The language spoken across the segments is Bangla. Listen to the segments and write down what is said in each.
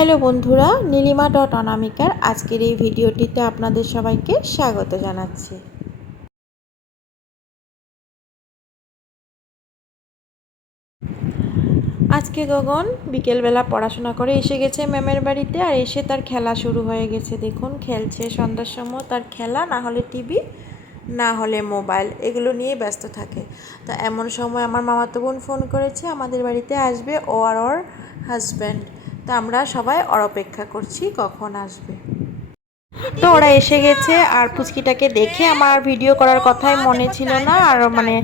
হ্যালো বন্ধুরা, নীলিমা ডট অনামিকার আজকের এই ভিডিওটিতে আপনাদের সবাইকে স্বাগত জানাচ্ছি। আজকে গগন বিকেলবেলা পড়াশোনা করে এসে গেছে ম্যামের বাড়িতে আর এসে তার খেলা শুরু হয়ে গেছে। দেখুন, খেলছে সন্ধ্যার সময়, তার খেলা না হলে টিভি, না হলে মোবাইল, এগুলো নিয়ে ব্যস্ত থাকে। তো এমন সময় আমার মামাতো বোন ফোন করেছে, আমাদের বাড়িতে আসবে, ও আর ওর হাজব্যান্ড তো আমরা সবাই ওর অপেক্ষা করছি কখন আসবে। তো ওরা এসে গেছে আর পুচকিটাকে দেখে আমার ভিডিও করার কথাই মনে ছিল না আর মানে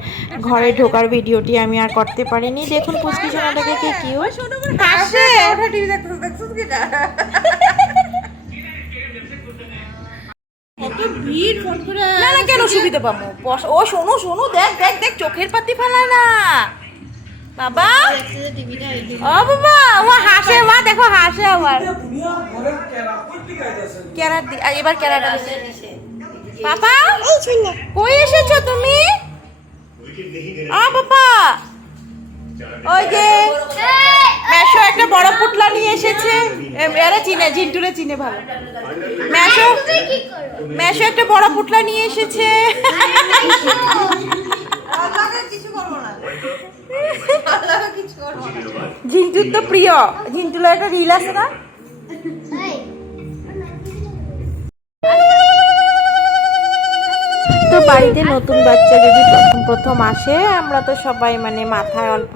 ঘরে ঢোকার ভিডিওটি আমি আর করতে পারিনি। দেখুন পুচকি সোনাটাকে কে কি না না কেন সুবিধা পাবো? ও শোনো শোনো দেখ দেখ দেখ চোখের পাতি ফেলায় না। বাবা ও বাবা ও হাসে মা দেখো হাসে আবার ক্যারা এবার ক্যারাটা দিছে। বাবা কই এসেছ তুমি আ বাবা ওই যে মেশো একটা বড় পুটলা নিয়ে এসেছে এরা চিনে জিন্টুরে চিনে ভালো মেশো মেশো একটা বড় পুটলা নিয়ে এসেছে জিন্টুর তো প্রিয়। জিন্টুর একটা রিল আছে না? বাড়িতে নতুন বাচ্চা যদি প্রথম প্রথম আসে, আমরা তো সবাই মানে মাথায় অল্প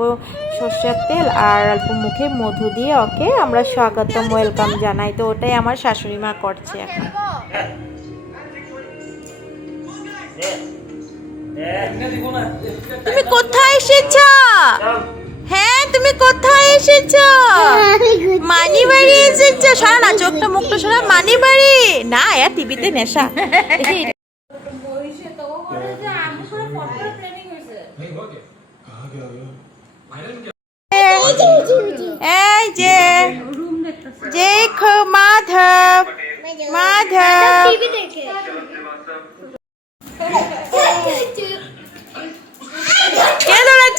সর্ষের তেল আর অল্প মুখে মধু দিয়ে ওকে আমরা স্বাগতম ওয়েলকাম জানাই। তো ওটাই আমার শাশুড়ি মা করছে এখন। তুমি কোথায় এসেছ? হ্যাঁ তুমি কোথায় এসেছ? মানি বাড়ি এসেছ? সারা না চোখটা মুখটা সারা মানি বাড়ি না এ টিভিতে নেশা। এই যে যে খ- মাধব মাধব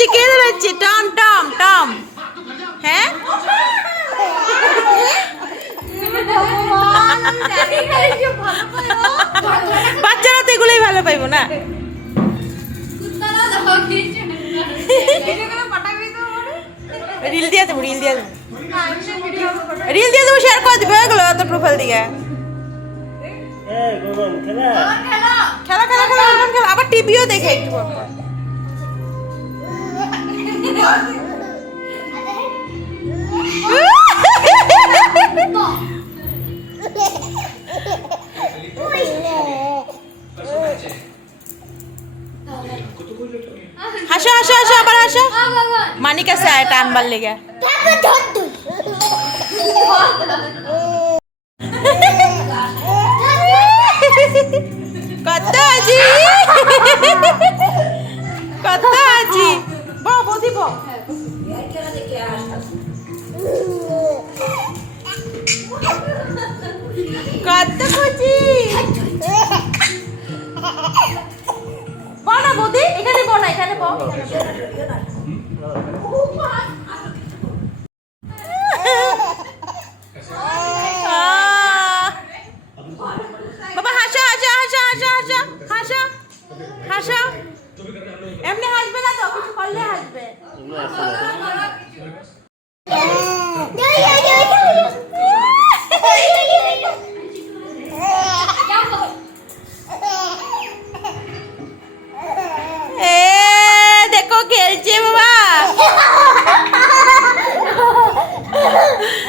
কে দৌড়াচ্ছে টম টম টম। হ্যাঁ? বাচ্চারা তো এগুলোই ভালো পাইবো না। রিল দিয়ে দেবো রিল দিয়ে দেবো। রিল দিয়ে দেবো শেয়ার করে দিবো এগুলো তোর প্রোফাইল দিকে। খেলা? খেলা খেলা আবার টিভিও দেখে একটু। হাসো হাসো হাসো আবার হাসো। মানিক আছে আনবার লেগে। কত খুঁজি বনা বৌদি এখানে বনা এখানে বউ আহ বাবা হাসো হাসো হাসো হাসো হাসো হাসো হাসো এমনি হাসবে না তো কিছু করলে হাসবে এ দেখো খেলছে বাবা!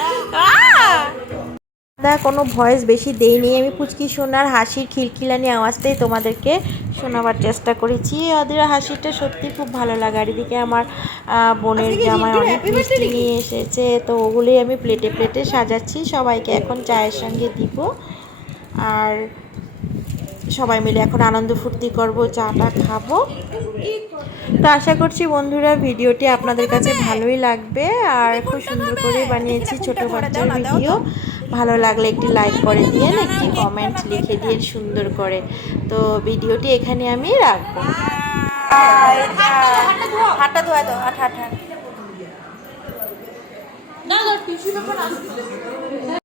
দা কোনো ভয়েস বেশি দেইনি আমি পুচকি শোনার হাসির খিলখিলানি আওয়াজটাই তোমাদেরকে শোনাবার চেষ্টা করেছি। ওদের হাসিটা সত্যি খুব ভালো লাগে। আর এদিকে আমার বোনের জামায় অনেক মিষ্টি নিয়ে এসেছে তো ওগুলোই আমি প্লেটে প্লেটে সাজাচ্ছি। সবাইকে এখন চায়ের সঙ্গে দিব। আর সবাই মিলে এখন আনন্দ ফুর্তি করব, চাটা খাব। তো আশা করছি বন্ধুরা ভিডিওটি আপনাদের কাছে ভালোই লাগবে। আর খুব সুন্দর করে বানিয়েছি ছোট বাচ্চার ভিডিও। ভালো লাগলে একটি লাইক করে দিয়ে একটি কমেন্ট লিখে দিয়ে সুন্দর করে। তো ভিডিওটি এখানে আমি রাখব।